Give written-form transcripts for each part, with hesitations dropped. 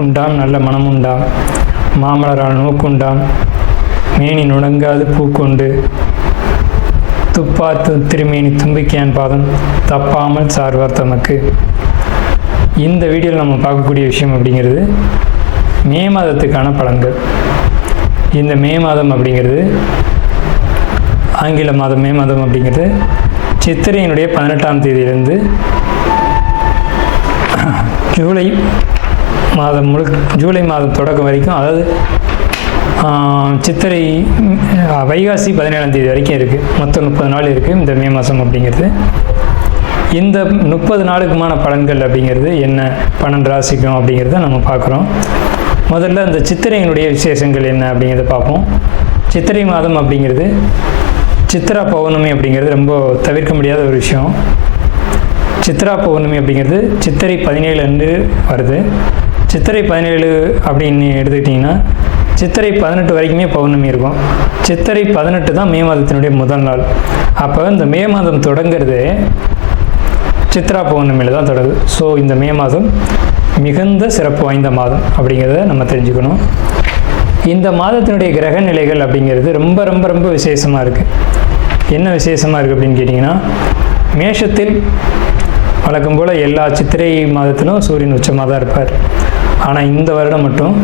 நாக்குண்டாம் நல்ல மனமுண்டாம், மாமலரால் நோக்குண்டாம், மேனி நுடங்காது பூக்கொண்டு, துப்பாத்து திருமேனி தும்பிக்கையான் பாதம் தப்பாமல் சார்வார் தமக்கு. இந்த வீடியோவில் நம்ம பார்க்கக்கூடிய விஷயம் அப்படிங்கிறது மே மாதத்துக்கான பலன்கள். இந்த மே மாதம் அப்படிங்கிறது ஆங்கில மாதம். மே மாதம் அப்படிங்கிறது சித்திரையினுடைய 18ஆம் தேதியிலிருந்து ஜூலை மாதம் தொடக்கம் வரைக்கும், அதாவது சித்திரை வைகாசி 17ஆம் தேதி வரைக்கும் இருக்குது. மொத்தம் 30 நாள் இருக்குது இந்த மே மாதம் அப்படிங்கிறது. இந்த 30 நாளுக்குமான பலன்கள் அப்படிங்கிறது என்ன, 12 ராசிக்கும் அப்படிங்கிறத நம்ம பார்க்குறோம். முதல்ல இந்த சித்திரையினுடைய விசேஷங்கள் என்ன அப்படிங்கிறத பார்ப்போம். சித்திரை மாதம் அப்படிங்கிறது சித்ரா பௌர்ணமி அப்படிங்கிறது ரொம்ப தவிர்க்க முடியாத ஒரு விஷயம். சித்ரா பௌர்ணமி அப்படிங்கிறது சித்திரை 17 அன்று வருது. சித்திரை 17 அப்படின்னு எடுத்துக்கிட்டிங்கன்னா சித்திரை 18 வரைக்குமே பௌர்ணமி இருக்கும். சித்திரை 18 தான் மே மாதத்தினுடைய முதல் நாள். அப்போ இந்த மே மாதம் தொடங்கிறது சித்ரா பௌர்ணமியில் தான் தொடங்குது. ஸோ இந்த மே மாதம் மிகுந்த சிறப்பு வாய்ந்த மாதம் அப்படிங்கிறத நம்ம தெரிஞ்சுக்கணும். இந்த மாதத்தினுடைய கிரக நிலைகள் அப்படிங்கிறது ரொம்ப ரொம்ப ரொம்ப விசேஷமாக இருக்குது. என்ன விசேஷமாக இருக்குது அப்படின்னு கேட்டிங்கன்னா, மேஷத்தில் வழக்கம் போல் எல்லா சித்திரை மாதத்திலும் சூரியன் உச்சமாக தான் இருப்பார். ஆனால் இந்த வருடம் மட்டும்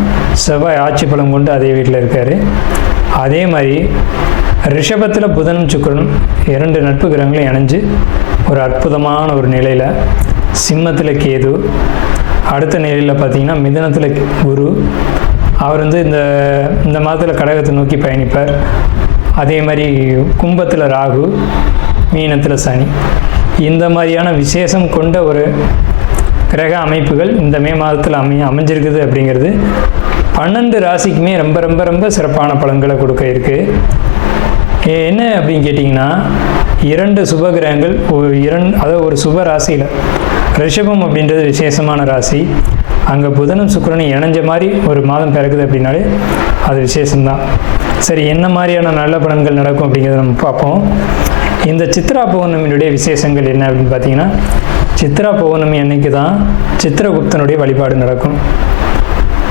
செவ்வாய் ஆட்சி பலம் கொண்டு அதே வீட்டில் இருக்கார். அதே மாதிரி ரிஷபத்தில் புதனும் சுக்கிரனும் 2 நட்பு கிரகங்களும் இணைஞ்சு ஒரு அற்புதமான ஒரு நிலையில், சிம்மத்தில் கேது, அடுத்த நிலையில் பார்த்திங்கன்னா மிதுனத்தில் குரு, அவர் இந்த மாதத்தில் கடகத்தை நோக்கி பயணிப்பார். அதே மாதிரி கும்பத்தில் ராகு, மீனத்தில் சனி. இந்த மாதிரியான விசேஷம் கொண்ட ஒரு கிரக அமைப்புகள் இந்த மே மாதத்தில் அமைஞ்சிருக்குது அப்படிங்கிறது 12 ராசிக்குமே ரொம்ப ரொம்ப ரொம்ப சிறப்பான பலன்களை கொடுக்க இருக்குது. என்ன அப்படின்னு கேட்டிங்கன்னா, 2 சுப கிரகங்கள் அதாவது ஒரு சுப ராசியில், ரிஷபம் அப்படின்றது விசேஷமான ராசி, அங்கே புதனும் சுக்கிரனும் இணைஞ்ச மாதிரி ஒரு மாதம் பிறக்குது அப்படின்னாலே அது விசேஷம்தான். சரி, என்ன மாதிரியான நல்ல பலன்கள் நடக்கும் அப்படிங்கிறத நம்ம பார்ப்போம். இந்த சித்ரா பௌர்ணமியினுடைய விசேஷங்கள் என்ன அப்படின்னு பார்த்தீங்கன்னா, சித்ரா பௌர்ணமி அன்னைக்கு தான் சித்திரகுப்தனுடைய வழிபாடு நடக்கும்.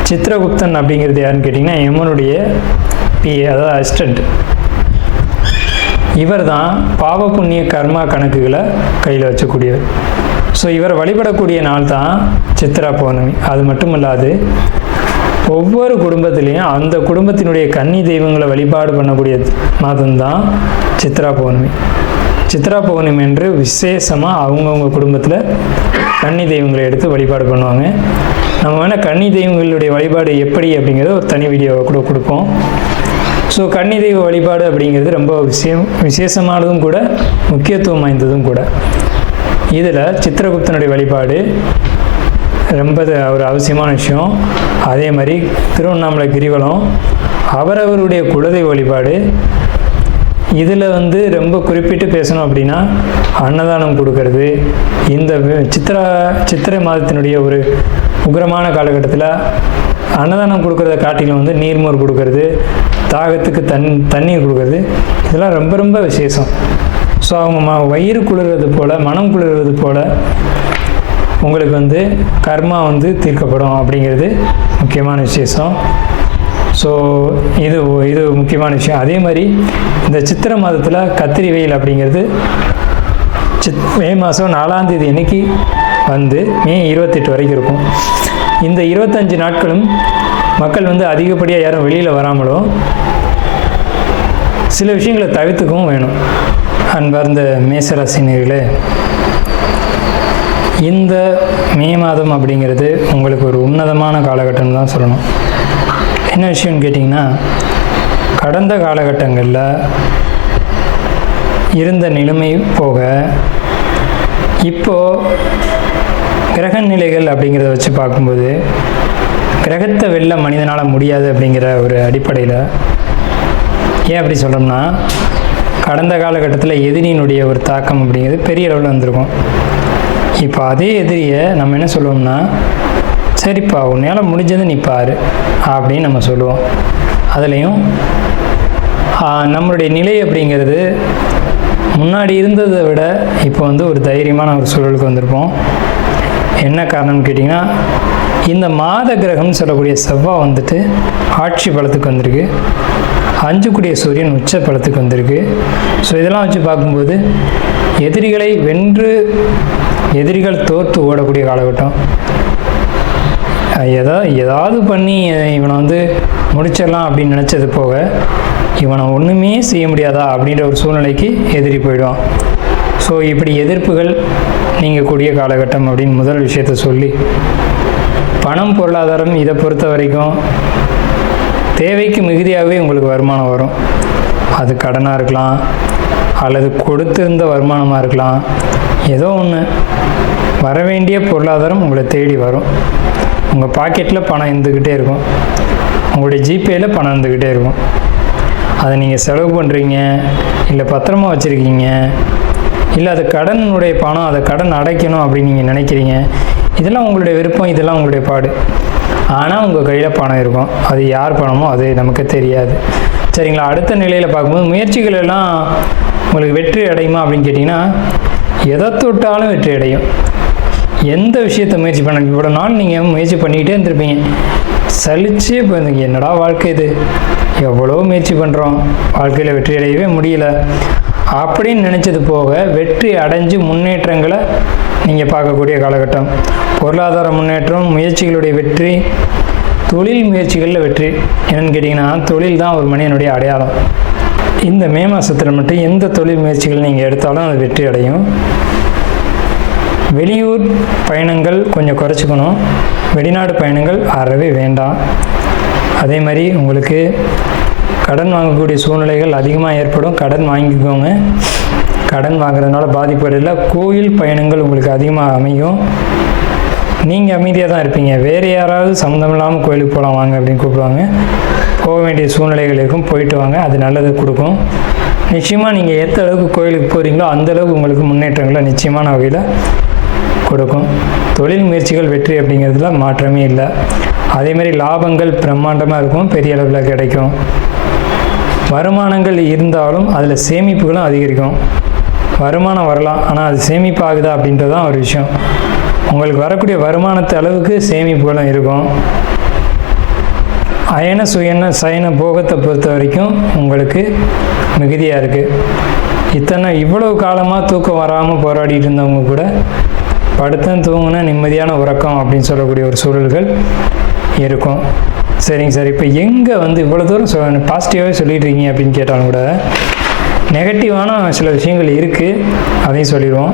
சித்திரகுப்தன் அப்படிங்கிறது யாருன்னு கேட்டிங்கன்னா, யமனுடைய பிஏ, அதாவது அசிஸ்டண்ட். இவர் தான் பாவ புண்ணிய கர்மா கணக்குகளை கையில் வச்சக்கூடியவர். ஸோ இவரை வழிபடக்கூடிய நாள் தான் சித்ரா பௌர்ணமி. அது மட்டும் இல்லாது ஒவ்வொரு குடும்பத்திலையும் அந்த குடும்பத்தினுடைய கன்னி தெய்வங்களை வழிபாடு பண்ணக்கூடிய மாதம்தான் சித்ரா பௌர்ணமி. சித்ரா பௌர்ணமி என்று விசேஷமாக அவங்கவுங்க குடும்பத்தில் கன்னி தெய்வங்களை எடுத்து வழிபாடு பண்ணுவாங்க. நம்ம வேணால் கன்னி தெய்வங்களுடைய வழிபாடு எப்படி அப்படிங்கிறது ஒரு தனி வீடியோவை கூட கொடுப்போம். ஸோ கன்னி தெய்வ வழிபாடு அப்படிங்கிறது ரொம்ப விசேஷமானதும் கூட, முக்கியத்துவம் வாய்ந்ததும் கூட. இதில் சித்திரகுப்தனுடைய வழிபாடு ரொம்ப ஒரு அவசியமான விஷயம். அதே மாதிரி திருவண்ணாமலை கிரிவலம், அவரவருடைய குலதெய்வ வழிபாடு. இதில் ரொம்ப குறிப்பிட்டு பேசணும் அப்படின்னா அன்னதானம் கொடுக்கறது. இந்த சித்திரை மாதத்தினுடைய ஒரு உக்கிரமான காலகட்டத்தில் அன்னதானம் கொடுக்கறத காட்டிலும் நீர்மோர் கொடுக்கறது, தாகத்துக்கு தண்ணீர் கொடுக்கறது, இதெல்லாம் ரொம்ப ரொம்ப விசேஷம். ஸோ அவங்க வயிறு குளிர்றது போல், மனம் குளிர்றது போல் உங்களுக்கு கர்மா தீர்க்கப்படும் அப்படிங்கிறது முக்கியமான விசேஷம். ஸோ இது முக்கியமான விஷயம். அதே மாதிரி இந்த சித்திரை மாதத்தில் கத்திரி வெயில் அப்படிங்கிறது மே மாதம் 4ஆம் தேதி அன்னைக்கு மே 28 வரைக்கும் இருக்கும். இந்த 25 நாட்களும் மக்கள் அதிகப்படியாக யாரும் வெளியில் வராமலும் சில விஷயங்களை தவிர்த்துக்கவும் வேணும். அன்பார்ந்த மேசராசினியர்களே, இந்த மே மாதம் அப்படிங்கிறது உங்களுக்கு ஒரு உன்னதமான காலகட்டம் தான் சொல்லணும். என்ன விஷயம்னு கேட்டிங்கன்னா, கடந்த காலகட்டங்களில் இருந்த நிலைமை போக இப்போது கிரக நிலைகள் அப்படிங்கிறத வச்சு பார்க்கும்போது கிரகத்தை வெல்ல மனிதனால் முடியாது அப்படிங்கிற ஒரு அடிப்படையில், ஏன் அப்படி சொல்கிறோம்னா, கடந்த காலகட்டத்தில் எதிரியினுடைய ஒரு தாக்கம் அப்படிங்கிறது பெரிய அளவில் வந்திருக்கும். இப்போ அதே எதிரியை நம்ம என்ன சொல்லுவோம்னா, சரிப்பா உன்னால் முடிஞ்சது நீ பாரு அப்படின்னு நம்ம சொல்லுவோம். அதுலேயும் நம்மளுடைய நிலை அப்படிங்கிறது முன்னாடி இருந்ததை விட இப்போ ஒரு தைரியமான ஒரு சூழலுக்கு வந்திருப்போம். என்ன காரணம்னு கேட்டிங்கன்னா, இந்த மாத கிரகம்னு சொல்லக்கூடிய செவ்வாய் வந்துட்டு ஆட்சி பலத்துக்கு வந்திருக்கு. 5 கூடிய சூரியன் உச்ச பலத்துக்கு வந்திருக்கு. ஸோ இதெல்லாம் வச்சு பார்க்கும்போது எதிரிகளை வென்று எதிரிகள் தோற்று ஓடக்கூடிய காலகட்டம். ஏதாவது பண்ணி இவனை வந்து முடிச்சிடலாம் அப்படின்னு நினச்சது போக இவனை ஒன்றுமே செய்ய முடியாதா அப்படின்ற ஒரு சூழ்நிலைக்கு எதிரி போயிடுவான். ஸோ இப்படி எதிர்ப்புகள் நீங்கக்கூடிய காலகட்டம் அப்படின்னு முதல் விஷயத்த சொல்லி, பணம் பொருளாதாரம் இதை பொறுத்த வரைக்கும் தேவைக்கு மிகுதியாகவே உங்களுக்கு வருமானம் வரும். அது கடனாக இருக்கலாம் அல்லது கொடுத்திருந்த வருமானமாக இருக்கலாம். ஏதோ ஒன்று வரவேண்டிய பொருளாதாரம் உங்களை தேடி வரும். உங்கள் பாக்கெட்டில் பணம் இருந்துக்கிட்டே இருக்கும், உங்களுடைய ஜிபேயில் பணம் இருந்துக்கிட்டே இருக்கும். அதை நீங்கள் செலவு பண்ணுறீங்க, இல்லை பத்திரமா வச்சுருக்கீங்க, இல்லை அது கடனுடைய பணம், அதை கடன் அடைக்கணும் அப்படின்னு நீங்கள் நினைக்கிறீங்க. இதெல்லாம் உங்களுடைய விருப்பம், இதெல்லாம் உங்களுடைய பாடு. ஆனால் உங்கள் கையில் பணம் இருக்கும். அது யார் பணமோ அது நமக்கு தெரியாது. சரிங்களா? அடுத்த நிலையில் பார்க்கும்போது முயற்சிகள் எல்லாம் உங்களுக்கு வெற்றி அடையுமா அப்படின்னு கேட்டிங்கன்னா, எதை தொட்டாலும் வெற்றி அடையும். எந்த விஷயத்தை முயற்சி பண்ண இவ்வளோ நாள் நீங்கள் முயற்சி பண்ணிக்கிட்டே இருந்திருப்பீங்க, சலிச்சே போயிருந்தீங்க. என்னடா வாழ்க்கை இது, எவ்வளோ முயற்சி பண்ணுறோம், வாழ்க்கையில் வெற்றி அடையவே முடியல அப்படின்னு நினச்சது போக வெற்றி அடைஞ்சு முன்னேற்றங்களை நீங்கள் பார்க்கக்கூடிய காலகட்டம். பொருளாதார முன்னேற்றம், முயற்சிகளுடைய வெற்றி, தொழில் முயற்சிகளில் வெற்றி. என்னென்னு கேட்டிங்கன்னா, தொழில் தான் ஒரு மனிதனுடைய அடையாளம். இந்த மே மாதத்தில் மட்டும் எந்த தொழில் முயற்சிகள் நீங்கள் எடுத்தாலும் அது வெற்றி அடையும். வெளியூர் பயணங்கள் கொஞ்சம் குறைச்சிக்கணும். வெளிநாடு பயணங்கள் அறவே வேண்டாம். அதே மாதிரி உங்களுக்கு கடன் வாங்கக்கூடிய சூழ்நிலைகள் அதிகமாக ஏற்படும். கடன் வாங்கிக்கோங்க. கடன் வாங்குறதுனால பாதிப்படையில் கோயில் பயணங்கள் உங்களுக்கு அதிகமாக அமையும். நீங்கள் அமைதியாக தான் இருப்பீங்க. வேறு யாராவது சம்மந்தம் இல்லாமல் கோயிலுக்கு போகலாம் வாங்க அப்படின்னு கூப்பிடுவாங்க. போக வேண்டிய சூழ்நிலைகள் இருக்கும், போயிட்டு வாங்க. அது நல்லது கொடுக்கும். நிச்சயமாக நீங்கள் எந்த அளவுக்கு கோயிலுக்கு போகிறீங்களோ அந்தளவுக்கு உங்களுக்கு முன்னேற்றங்களை நிச்சயமான வகையில் கொடுக்கும். தொழில் முயற்சிகள் வெற்றி அப்படிங்கிறதுல மாற்றமே இல்லை. அதேமாதிரி லாபங்கள் பிரம்மாண்டமாக இருக்கும், பெரிய அளவில் கிடைக்கும். வருமானங்கள் இருந்தாலும் அதில் சேமிப்புகளும் அதிகரிக்கும். வருமானம் வரலாம், ஆனால் அது சேமிப்பு ஆகுதா அப்படின்றது தான் ஒரு விஷயம். உங்களுக்கு வரக்கூடிய வருமானத்து அளவுக்கு சேமிப்புகளும் இருக்கும். அயன சுயன சயன போகத்தை பொறுத்த வரைக்கும் உங்களுக்கு மிகுதியாக இருக்குது. இவ்வளவு காலமாக தூக்கம் வராமல் போராடிட்டு இருந்தவங்க கூட படுத்தன் தூங்குனா நிம்மதியான உறக்கம் அப்படின்னு சொல்லக்கூடிய ஒரு சூழல்கள் இருக்கும். சரிங்க சார், இப்போ எங்கே வந்து இவ்வளோ தூரம் பாசிட்டிவாகவே சொல்லிட்டு இருக்கீங்க அப்படின்னு கேட்டாலும் கூட நெகட்டிவான சில விஷயங்கள் இருக்குது, அதையும் சொல்லிடுவோம்.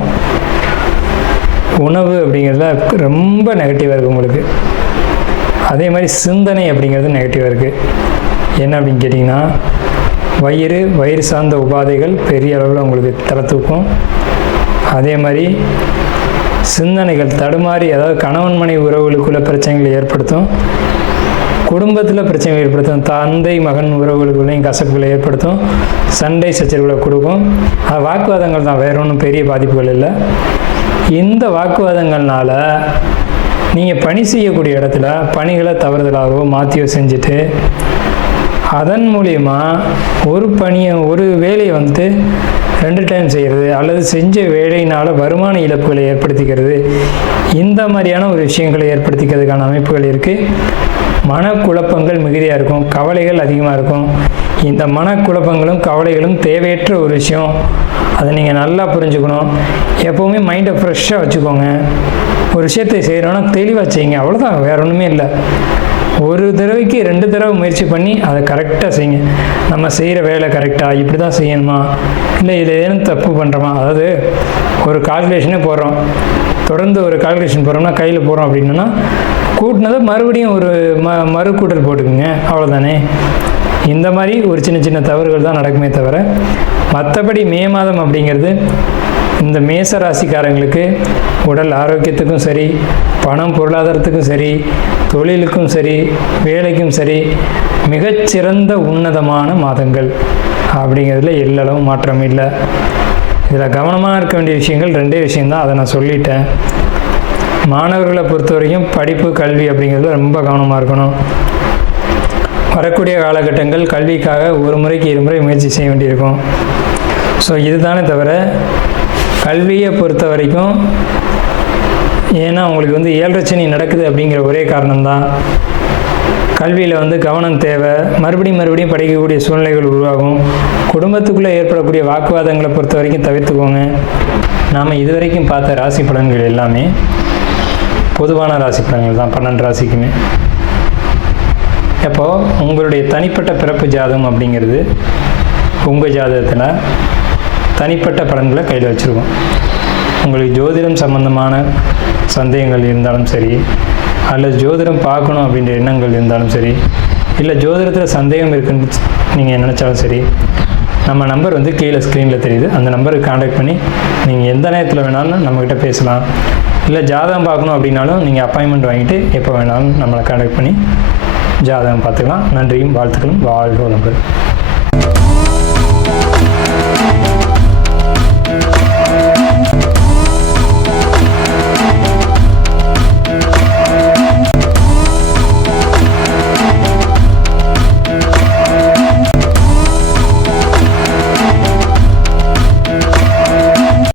உணவு அப்படிங்கிறதுல ரொம்ப நெகட்டிவாக இருக்குது உங்களுக்கு. அதே மாதிரி சிந்தனை அப்படிங்கிறது நெகட்டிவாக இருக்குது. என்ன அப்படின்னு கேட்டிங்கன்னா, வயிறு சார்ந்த உபாதைகள் பெரிய அளவில் உங்களுக்கு தலை தூக்கும். அதே மாதிரி சிந்தனைகள் தடுமாறி, அதாவது கணவன் மனைவி உறவுகளுக்குள்ள பிரச்சனைகளை ஏற்படுத்தும், குடும்பத்தில் பிரச்சனைகள் ஏற்படுத்தும், தந்தை மகன் உறவுகளுக்குள்ளேயும் கசப்புகளை ஏற்படுத்தும், சண்டை சச்சரவுகளை கொடுக்கும். அது வாக்குவாதங்கள் தான், வேற ஒன்றும் பெரிய பாதிப்புகள் இல்லை. இந்த வாக்குவாதங்கள்னால நீங்கள் பணி செய்யக்கூடிய இடத்துல பணிகளை தவறுதலாகவோ மாற்றியோ செஞ்சுட்டு அதன் மூலயமா ஒரு வேலையை வந்துட்டு 2 டைம் செய்கிறது அல்லது செஞ்ச வேலையினால் வருமான இழப்புகளை ஏற்படுத்திக்கிறது, இந்த மாதிரியான ஒரு விஷயங்களை ஏற்படுத்திக்கிறதுக்கான அமைப்புகள் இருக்குது. மனக்குழப்பங்கள் மிகுதியாக இருக்கும், கவலைகள் அதிகமாக இருக்கும். இந்த மனக்குழப்பங்களும் கவலைகளும் தேவையற்ற ஒரு விஷயம். அதை நீங்கள் நல்லா புரிஞ்சுக்கணும். எப்போவுமே மைண்டை ஃப்ரெஷ்ஷாக வச்சுக்கோங்க. ஒரு விஷயத்தை செய்கிறோன்னா தெளிவாக செய்யுங்க, அவ்வளோதான், வேற ஒன்றுமே இல்லை. ஒரு தடவைக்கு 2 தடவை முயற்சி பண்ணி அதை கரெக்டாக செய்யுங்க. நம்ம செய்கிற வேலை கரெக்டாக இப்படி தான் செய்யணுமா, இல்லை இதில் ஏதும் தப்பு பண்ணுறோமா, அதாவது ஒரு கால்குலேஷனே போடுறோம், தொடர்ந்து ஒரு கால்குலேஷன் போடுறோம்னா கையில் போடுறோம் அப்படின்னா கூட்டினதை மறுபடியும் ஒரு மறு கூட்டல் போட்டுக்குங்க, அவ்வளோதானே. இந்த மாதிரி ஒரு சின்ன தவறுகள் தான் நடக்குமே தவிர மற்றபடி மே மாதம் அப்படிங்கிறது இந்த மேச ராசிக்காரங்களுக்கு உடல் ஆரோக்கியத்துக்கும் சரி, பணம் பொருளாதாரத்துக்கும் சரி, தொழிலுக்கும் சரி, வேலைக்கும் சரி மிகச்சிறந்த உன்னதமான மாதங்கள் அப்படிங்கிறதுல எல்லளவும் மாற்றம் இல்லை. இதில் கவனமாக இருக்க வேண்டிய விஷயங்கள் 2 விஷயந்தான், அதை நான் சொல்லிட்டேன். மாணவர்களை பொறுத்த வரைக்கும் படிப்பு கல்வி அப்படிங்கிறதுல ரொம்ப கவனமாக இருக்கணும். வரக்கூடிய காலகட்டங்கள் கல்விக்காக ஒரு முறைக்கு 2 முறை முயற்சி செய்ய வேண்டியிருக்கும். ஸோ இதுதானே தவிர கல்வியை பொறுத்த வரைக்கும் ஏன்னா உங்களுக்கு வந்து 7.5 சனி நடக்குது அப்படிங்கிற ஒரே காரணம்தான். கல்வியில் வந்து கவனம் தேவை. மறுபடியும் படிக்கக்கூடிய சூழ்நிலைகள் உருவாகும். குடும்பத்துக்குள்ளே ஏற்படக்கூடிய வாக்குவாதங்களை பொறுத்த வரைக்கும் தவிர்த்துக்கோங்க. நாம் இதுவரைக்கும் பார்த்த ராசி பலன்கள் எல்லாமே பொதுவான ராசி பலன்கள் தான், 12 ராசிக்குமே. அப்போது உங்களுடைய தனிப்பட்ட பிறப்பு ஜாதகம் அப்படிங்கிறது உங்கள் ஜாதகத்தில் தனிப்பட்ட பலன்களை கையில் வச்சுருக்கோம். உங்களுக்கு ஜோதிடம் சம்பந்தமான சந்தேகங்கள் இருந்தாலும் சரி, அல்லது ஜோதிடம் பார்க்கணும் அப்படின்ற எண்ணங்கள் இருந்தாலும் சரி, இல்லை ஜோதிடத்தில் சந்தேகம் இருக்குன்னு நீங்கள் நினச்சாலும் சரி, நம்ம நம்பர் வந்து கீழே ஸ்க்ரீனில் தெரியுது. அந்த நம்பருக்கு காண்டாக்ட் பண்ணி நீங்கள் எந்த நேரத்தில் வேணாலும் நம்மக்கிட்ட பேசலாம். இல்லை ஜாதகம் பார்க்கணும் அப்படின்னாலும் நீங்கள் அப்பாயின்மெண்ட் வாங்கிட்டு எப்போ வேணாலும் நம்மளை காண்டாக்ட் பண்ணி ஜாதகம் பார்த்துக்கலாம். நன்றியும் வாழ்த்துக்களும். வாழ்க வளமுடன்.